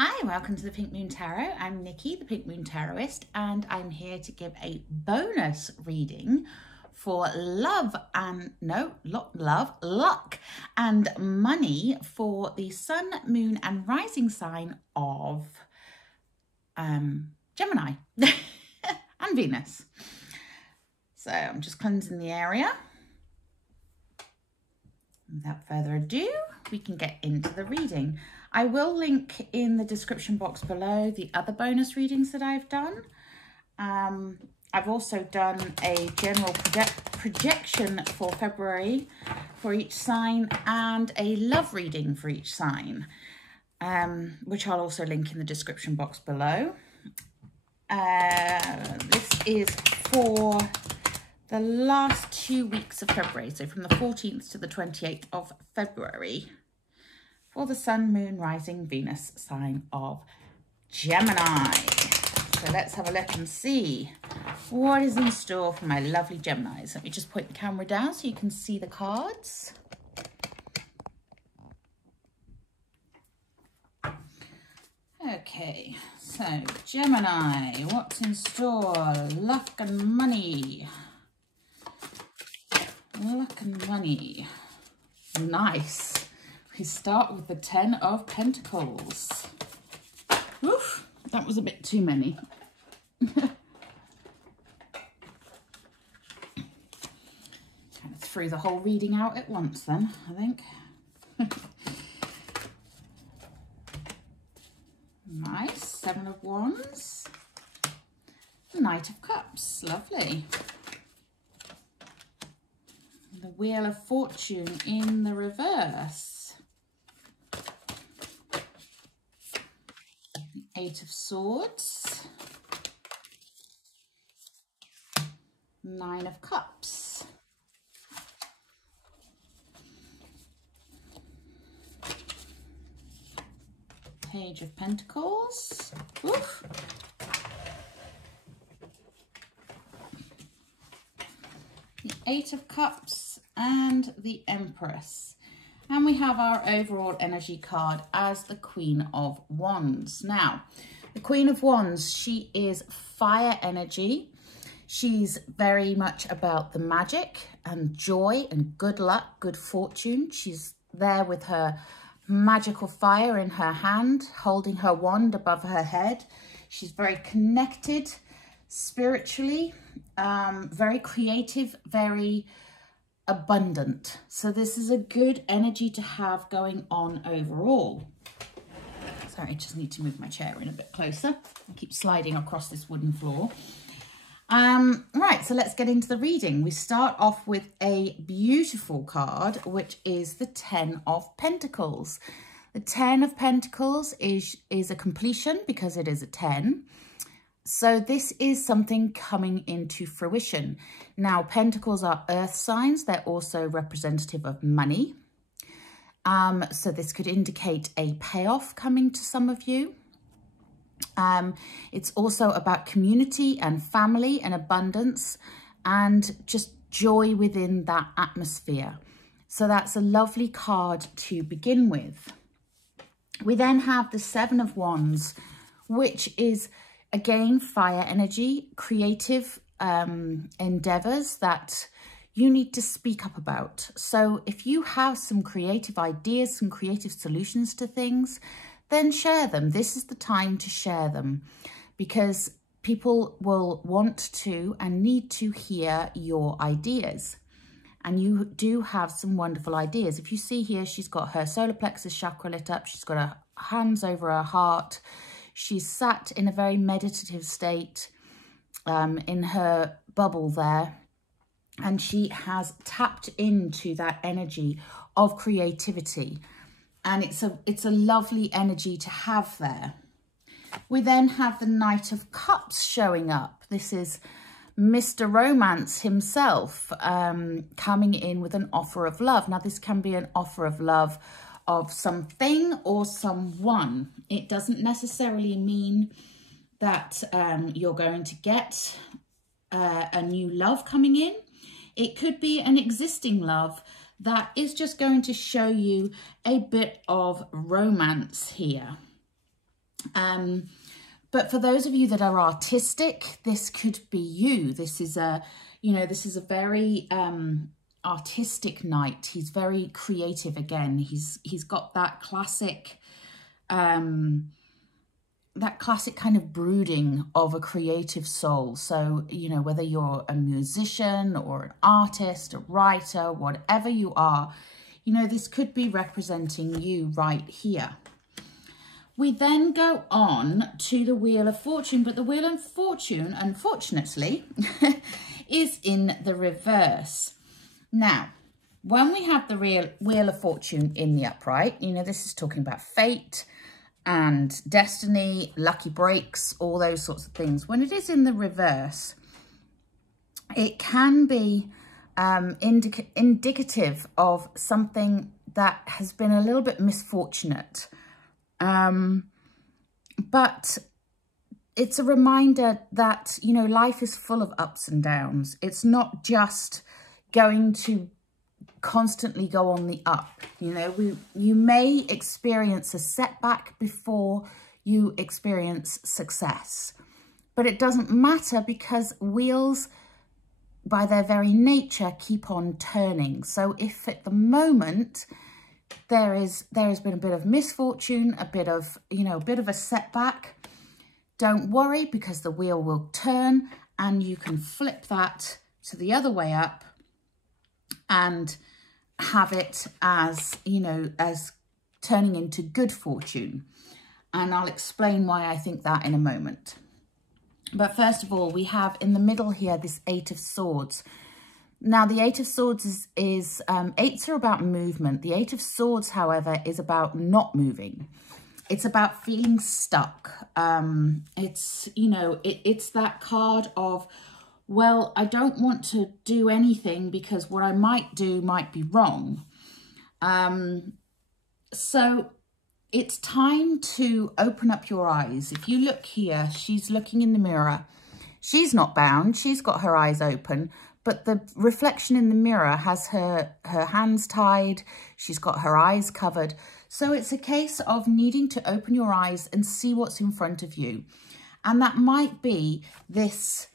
Hi, welcome to the Pink Moon Tarot. I'm Nikki, the Pink Moon Tarotist, and I'm here to give a bonus reading for luck and money for the Sun, Moon and Rising sign of Gemini and Venus. So I'm just cleansing the area. Without further ado, we can get into the reading. I will link in the description box below the other bonus readings that I've done. I've also done a general projection for February for each sign and a love reading for each sign, which I'll also link in the description box below. This is for the last 2 weeks of February, so from the 14th to the 28th of February, for the Sun, Moon, Rising, Venus sign of Gemini. So let's have a look and see what is in store for my lovely Geminis. Let me just point the camera down so you can see the cards. Okay, so Gemini, what's in store? Luck and money. Luck and money. Nice. We start with the 10 of Pentacles. Oof, that was a bit too many. Kind of threw the whole reading out at once then, I think. Nice. 7 of Wands. Knight of Cups. Lovely. The Wheel of Fortune in the reverse. The 8 of Swords. 9 of Cups. Page of Pentacles. Oof. The 8 of Cups and the Empress. And we have our overall energy card as the Queen of Wands. Now, the Queen of Wands, she is fire energy. She's very much about the magic and joy and good luck, good fortune. She's there with her magical fire in her hand, holding her wand above her head. She's very connected spiritually, very creative, very abundant. So this is a good energy to have going on overall. Sorry, I just need to move my chair in a bit closer. I keep sliding across this wooden floor. Right, so let's get into the reading. We start off with a beautiful card, which is the 10 of Pentacles. The 10 of Pentacles is a completion because it is a 10. So this is something coming into fruition. Now, Pentacles are earth signs. They're also representative of money. So this could indicate a payoff coming to some of you. It's also about community and family and abundance and just joy within that atmosphere. So that's a lovely card to begin with. We then have the 7 of Wands, which is again fire energy, creative endeavors that you need to speak up about. So if you have some creative ideas, some creative solutions to things, then share them. This is the time to share them because people will want to and need to hear your ideas. And you do have some wonderful ideas. If you see here, she's got her solar plexus chakra lit up. She's got her hands over her heart. She's sat in a very meditative state in her bubble there. And she has tapped into that energy of creativity. And it's a lovely energy to have there. We then have the Knight of Cups showing up. This is Mr. Romance himself coming in with an offer of love. Now, this can be an offer of love of something or someone. It doesn't necessarily mean that you're going to get a new love coming in. It could be an existing love that is just going to show you a bit of romance here. But for those of you that are artistic, this could be you. This is a, you know, this is a very artistic night. He's very creative again. He's got that classic kind of brooding of a creative soul. So, you know, whether you're a musician or an artist, a writer, whatever you are, you know, this could be representing you right here. We then go on to the Wheel of Fortune, but the Wheel of Fortune, unfortunately, is in the reverse. Now, when we have the Wheel of Fortune in the upright, you know, this is talking about fate and destiny, lucky breaks, all those sorts of things. When it is in the reverse, it can be indicative of something that has been a little bit misfortunate. But it's a reminder that, you know, life is full of ups and downs. It's not just going to constantly go on the up. You know, you may experience a setback before you experience success, but it doesn't matter because wheels, by their very nature, keep on turning. So if at the moment there has been a bit of misfortune, a bit of, you know, a bit of a setback, don't worry, because the wheel will turn and you can flip that to the other way up and have it as, you know, as turning into good fortune. And I'll explain why I think that in a moment. But first of all, we have in the middle here this Eight of Swords. Now, the Eight of Swords is eights are about movement. The Eight of Swords, however, is about not moving. It's about feeling stuck. It's, you know, it's that card of, well, I don't want to do anything because what I might do might be wrong. So it's time to open up your eyes. If you look here, she's looking in the mirror. She's not bound. She's got her eyes open. But the reflection in the mirror has her hands tied. She's got her eyes covered. So it's a case of needing to open your eyes and see what's in front of you. And that might be this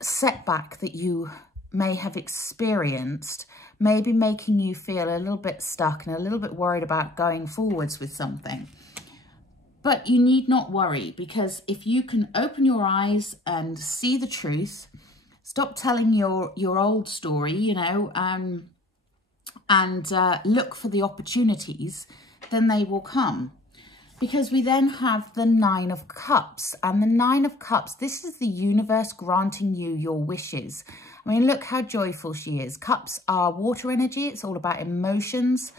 setback that you may have experienced, maybe making you feel a little bit stuck and a little bit worried about going forwards with something. But you need not worry, because if you can open your eyes and see the truth, stop telling your old story, you know, and look for the opportunities, then they will come. Because we then have the Nine of Cups. And the Nine of Cups, this is the universe granting you your wishes. I mean, look how joyful she is. Cups are water energy. It's all about emotions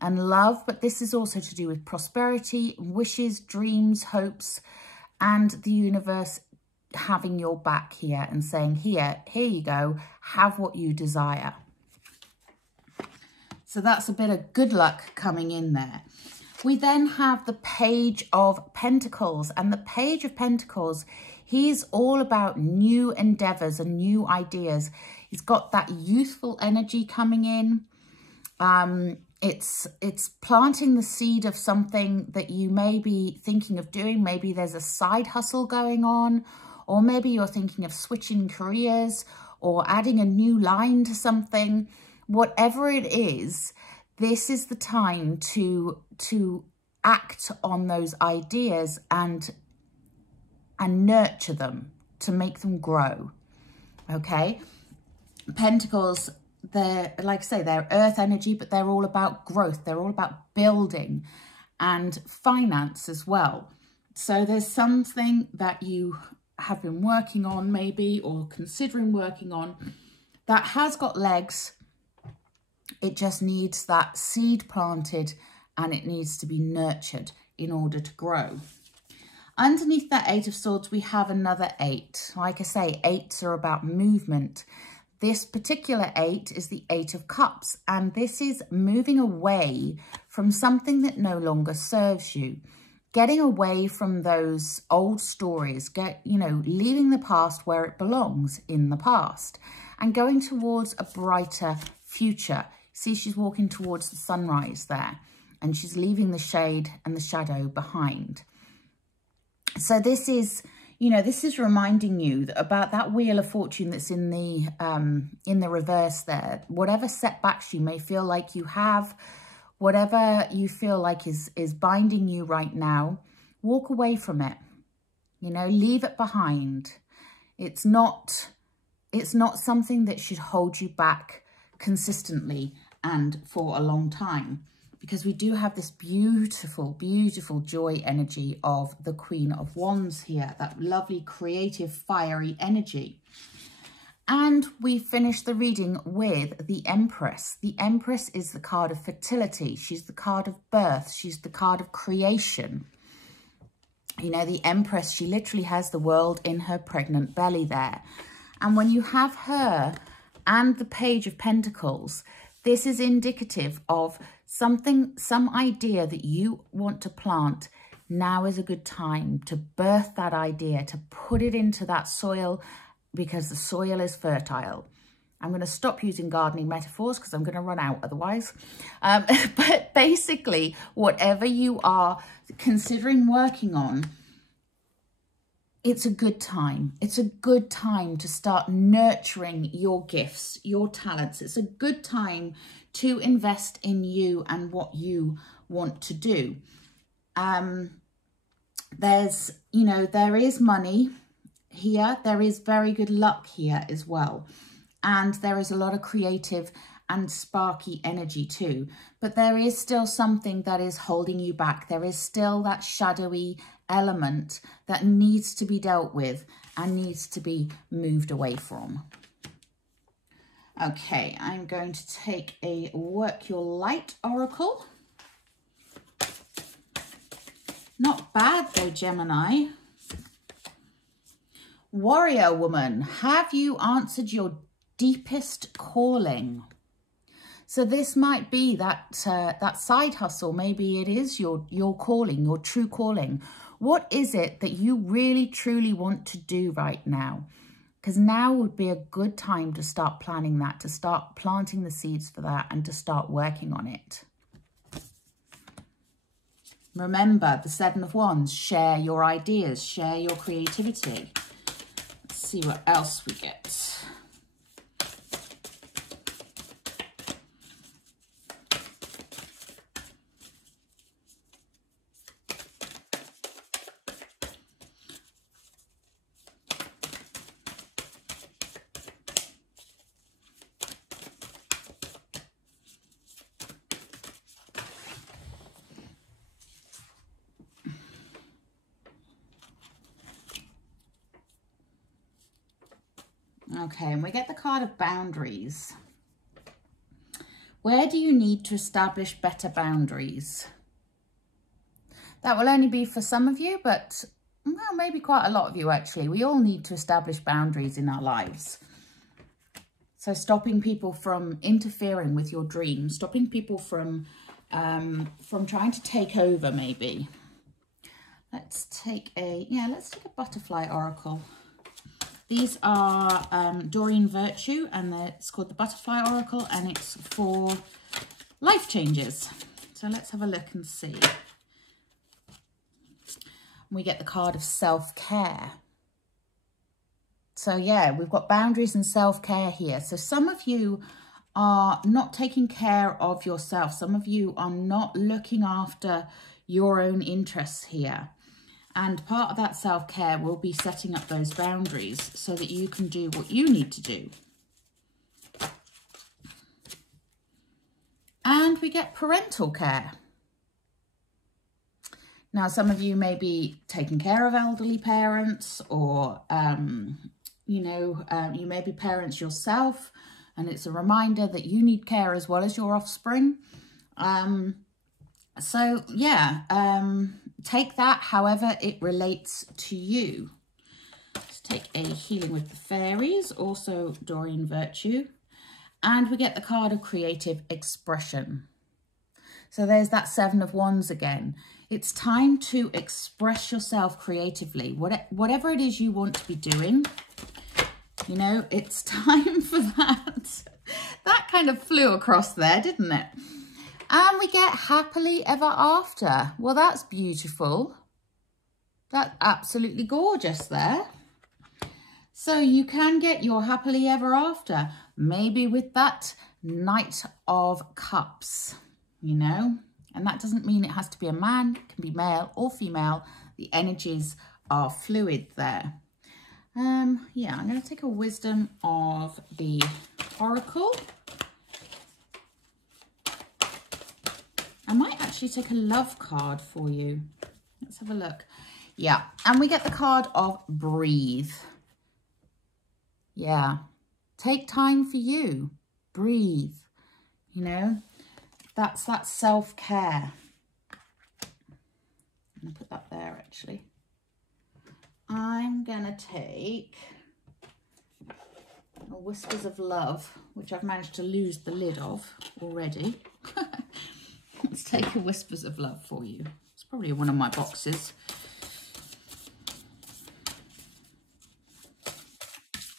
and love. But this is also to do with prosperity, wishes, dreams, hopes, and the universe having your back here and saying, here you go, have what you desire. So that's a bit of good luck coming in there. We then have the Page of Pentacles, and the Page of Pentacles, he's all about new endeavors and new ideas. He's got that youthful energy coming in. It's planting the seed of something that you may be thinking of doing. Maybe there's a side hustle going on, or maybe you're thinking of switching careers or adding a new line to something. Whatever it is, this is the time to act on those ideas and nurture them, to make them grow. Okay? Pentacles, they're, like I say, they're earth energy, but they're all about growth. They're all about building and finance as well. So there's something that you have been working on maybe, or considering working on, that has got legs. It just needs that seed planted and it needs to be nurtured in order to grow. Underneath that Eight of Swords, we have another 8. Like I say, 8s are about movement. This particular 8 is the 8 of Cups, and this is moving away from something that no longer serves you. Getting away from those old stories, leaving the past where it belongs, in the past, and going towards a brighter future. See, she's walking towards the sunrise there, and she's leaving the shade and the shadow behind. So this is, you know, this is reminding you about that Wheel of Fortune that's in the reverse there. Whatever setbacks you may feel like you have, whatever you feel like is binding you right now, walk away from it. You know, leave it behind. It's not something that should hold you back consistently and for a long time, because we do have this beautiful, beautiful joy energy of the Queen of Wands here, that lovely, creative, fiery energy. And we finish the reading with the Empress. The Empress is the card of fertility. She's the card of birth. She's the card of creation. You know, the Empress, she literally has the world in her pregnant belly there. And when you have her and the Page of Pentacles, this is indicative of something, some idea that you want to plant. Now is a good time to birth that idea, to put it into that soil, because the soil is fertile. I'm going to stop using gardening metaphors because I'm going to run out otherwise. But basically, whatever you are considering working on, it's a good time. It's a good time to start nurturing your gifts, your talents. It's a good time to invest in you and what you want to do. There's, you know, there is money here. There is very good luck here as well. And there is a lot of creative and sparky energy too. But there is still something that is holding you back. There is still that shadowy element that needs to be dealt with and needs to be moved away from. Okay, I'm going to take a Work Your Light Oracle. Not bad though, Gemini. Warrior Woman, have you answered your deepest calling? So this might be that that side hustle. Maybe it is your calling, your true calling. What is it that you really, truly want to do right now? Because now would be a good time to start planning that, to start planting the seeds for that, and to start working on it. Remember, the Seven of Wands, share your ideas, share your creativity. Let's see what else we get. Okay, and we get the card of boundaries. Where do you need to establish better boundaries? That will only be for some of you, but well, maybe quite a lot of you actually. We all need to establish boundaries in our lives. So stopping people from interfering with your dreams, stopping people from trying to take over maybe. Let's take a butterfly oracle. These are Doreen Virtue, and it's called the Butterfly Oracle, and it's for life changes. So let's have a look and see. We get the card of self-care. So yeah, we've got boundaries and self-care here. So some of you are not taking care of yourself. Some of you are not looking after your own interests here. And part of that self-care will be setting up those boundaries so that you can do what you need to do. And we get parental care. Now, some of you may be taking care of elderly parents, or, you may be parents yourself, and it's a reminder that you need care as well as your offspring. So yeah, take that however it relates to you. Let's take a Healing with the Fairies, also Doreen Virtue. And we get the card of creative expression. So there's that Seven of Wands again. It's time to express yourself creatively. Whatever it is you want to be doing, you know, it's time for that. That kind of flew across there, didn't it? And we get happily ever after. Well, that's beautiful. That's absolutely gorgeous there. So you can get your happily ever after, maybe with that Knight of Cups, you know, and that doesn't mean it has to be a man, it can be male or female. The energies are fluid there. Yeah, I'm going to take a wisdom of the Oracle. I might actually take a love card for you. Let's have a look. Yeah, and we get the card of breathe. Yeah, take time for you, breathe, you know, that's that self-care. I'm going to put that there actually. I'm going to take a Whispers of Love, which I've managed to lose the lid of already. Let's take a Whispers of Love for you. It's probably one of my boxes.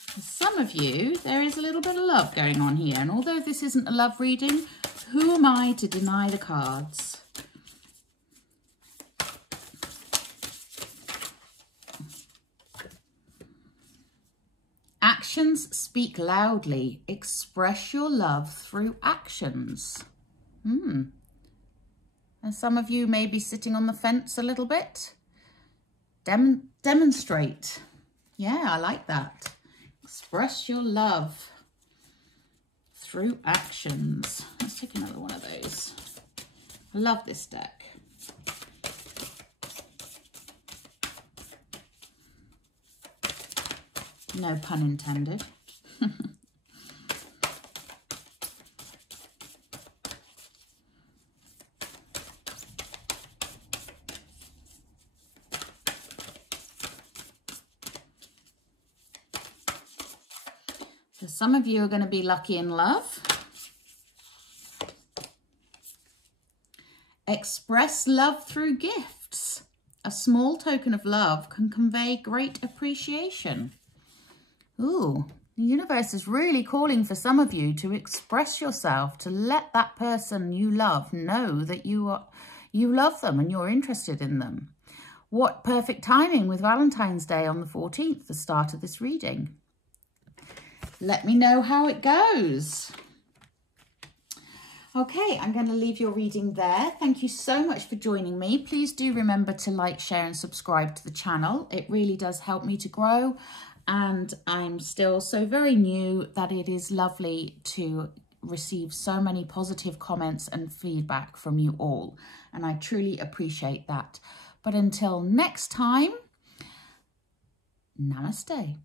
For some of you, there is a little bit of love going on here. And although this isn't a love reading, who am I to deny the cards? Actions speak loudly. Express your love through actions. And some of you may be sitting on the fence a little bit. Demonstrate. Yeah, I like that. Express your love through actions. Let's take another one of those. I love this deck. No pun intended. So some of you are going to be lucky in love. Express love through gifts. A small token of love can convey great appreciation. Ooh, the universe is really calling for some of you to express yourself, to let that person you love know that you love them and you're interested in them. What perfect timing with Valentine's Day on the 14th, the start of this reading. Let me know how it goes. Okay, I'm going to leave your reading there. Thank you so much for joining me. Please do remember to like, share and subscribe to the channel. It really does help me to grow. And I'm still so very new that it is lovely to receive so many positive comments and feedback from you all. And I truly appreciate that. But until next time, namaste.